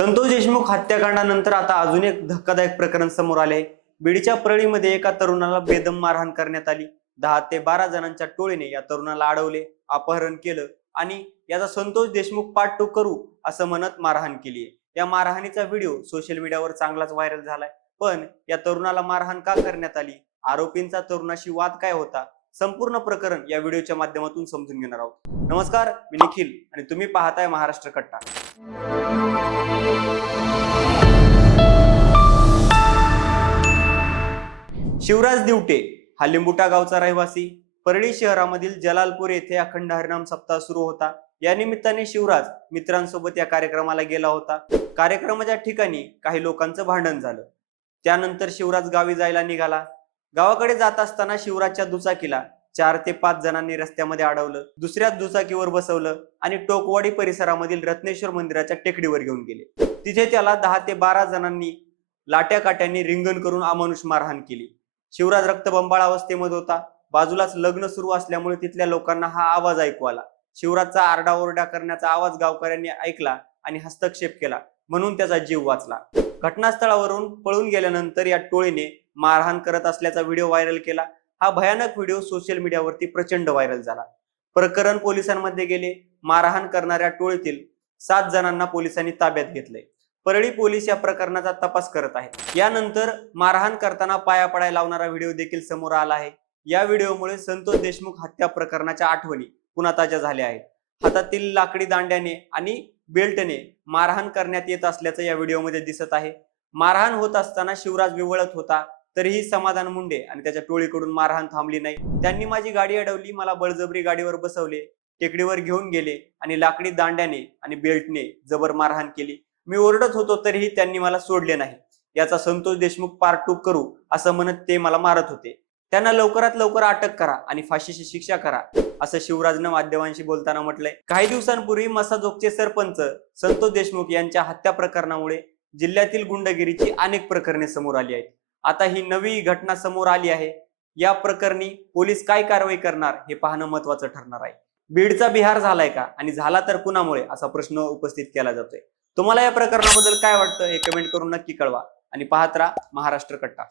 संतोष देशमुख हत्याकांडानंतर आता अजून एक धक्कादायक प्रकरण समोर आले. आहे बीडच्या परळीमध्ये एका तरुणाला बेदम मारहाण करण्यात आली. दहा ते बारा जणांच्या टोळीने या तरुणाला अडवले अपहरण केलं आणि याचा संतोष देशमुख पाठ टू करू असं म्हणत मारहाण केली आहे या मारहाणीचा व्हिडिओ सोशल मीडियावर चांगलाच व्हायरल झालाय. पण या तरुणाला मारहाण का करण्यात आली? आरोपींचा तरुणाशी वाद काय होता? संपूर्ण प्रकरण या व्हिडिओच्या माध्यमातून समजून घेणार आहोत. नमस्कार मी निखिल आणि तुम्ही पाहताय महाराष्ट्र कट्टा. शिवराज दिवटे हा लिंबुटा गावचा रहिवासी. परळी शहरामधील जलालपूर येथे अखंड हरिनाम सप्ताह सुरू होता. या निमित्ताने शिवराज मित्रांसोबत या कार्यक्रमाला गेला होता. कार्यक्रमाच्या ठिकाणी काही लोकांचं भांडण झालं. त्यानंतर शिवराज गावी जायला निघाला. गावाकडे जात असताना शिवराजच्या दुचाकीला चार ते पाच जणांनी रस्त्यामध्ये अडवलं दुसऱ्याच दुचाकीवर बसवलं आणि टोकवाडी परिसरामधील रत्नेश्वर मंदिराच्या टेकडीवर घेऊन गेले. तिथे त्याला दहा ते बारा जणांनी लाट्या काट्यांनी रिंगण करून अमानुष मारहाण केली. शिवराज रक्तबंबाळ अवस्थेमध्ये होता. बाजूलाच लग्न सुरू असल्यामुळे तिथल्या लोकांना हा आवाज ऐकू आला. शिवराजचा आरडाओरडा करण्याचा आवाज गावकऱ्यांनी ऐकला आणि हस्तक्षेप केला. म्हणून त्याचा जीव वाचला. घटनास्थळावरून पळून गेल्यानंतर या टोळीने मारहाण करत असल्याचा व्हिडिओ व्हायरल केला. हा भयानक व्हिडिओ सोशल मीडियावरती प्रचंड व्हायरल झाला. प्रकरण पोलिसांमध्ये गेले मारहाण करणाऱ्या टोळीतील सात जणांना पोलिसांनी ताब्यात घेतले परळी पोलीस या प्रकरणाचा तपास करत आहेत. यानंतर मारहाण करताना पाया पडायला लावणारा व्हिडिओ देखील समोर आला आहे. या व्हिडिओमुळे संतोष देशमुख हत्या प्रकरणाच्या आठवणी पुन्हा ताज्या झाल्या आहेत. हातातील लाकडी दांड्याने आणि बेल्टने मारहाण करण्यात येत असल्याचं या व्हिडिओमध्ये दिसत आहे. मारहाण होत असताना शिवराज विवळत होता तरीही समाधान मुंडे आणि त्याच्या टोळीकडून मारहाण थांबली नाही. त्यांनी माझी गाडी अडवली मला बळजबरी गाडीवर बसवले टेकडीवर घेऊन गेले आणि लाकडी दांड्याने आणि बेल्टने जबर मारहाण केली. मी ओरडत होतो तरीही त्यांनी मला सोडले नाही. याचा संतोष देशमुख पार्ट टू करू असं म्हणत ते मला मारत होते. त्यांना लवकरात लवकर अटक करा आणि फाशीची शिक्षा करा असं शिवराजनं माध्यमांशी बोलताना म्हटलंय. काही दिवसांपूर्वी मसाजोगचे सरपंच संतोष देशमुख यांच्या हत्या प्रकरणामुळे जिल्ह्यातील गुंडगिरीची अनेक प्रकरणे समोर आली आहेत. आता ही नवी घटना समोर आली आहे. या प्रकरणी पोलीस काय कारवाई करणार हे पाहणं महत्वाचं ठरणार आहे. बीडचा बिहार झालाय का? आणि झाला तर कुणामुळे? असा प्रश्न उपस्थित केला जातोय. तुम्हाला या प्रकरणाबद्दल काय वाटतं हे कमेंट करून नक्की कळवा. आणि पाहत राहा महाराष्ट्र कट्टा.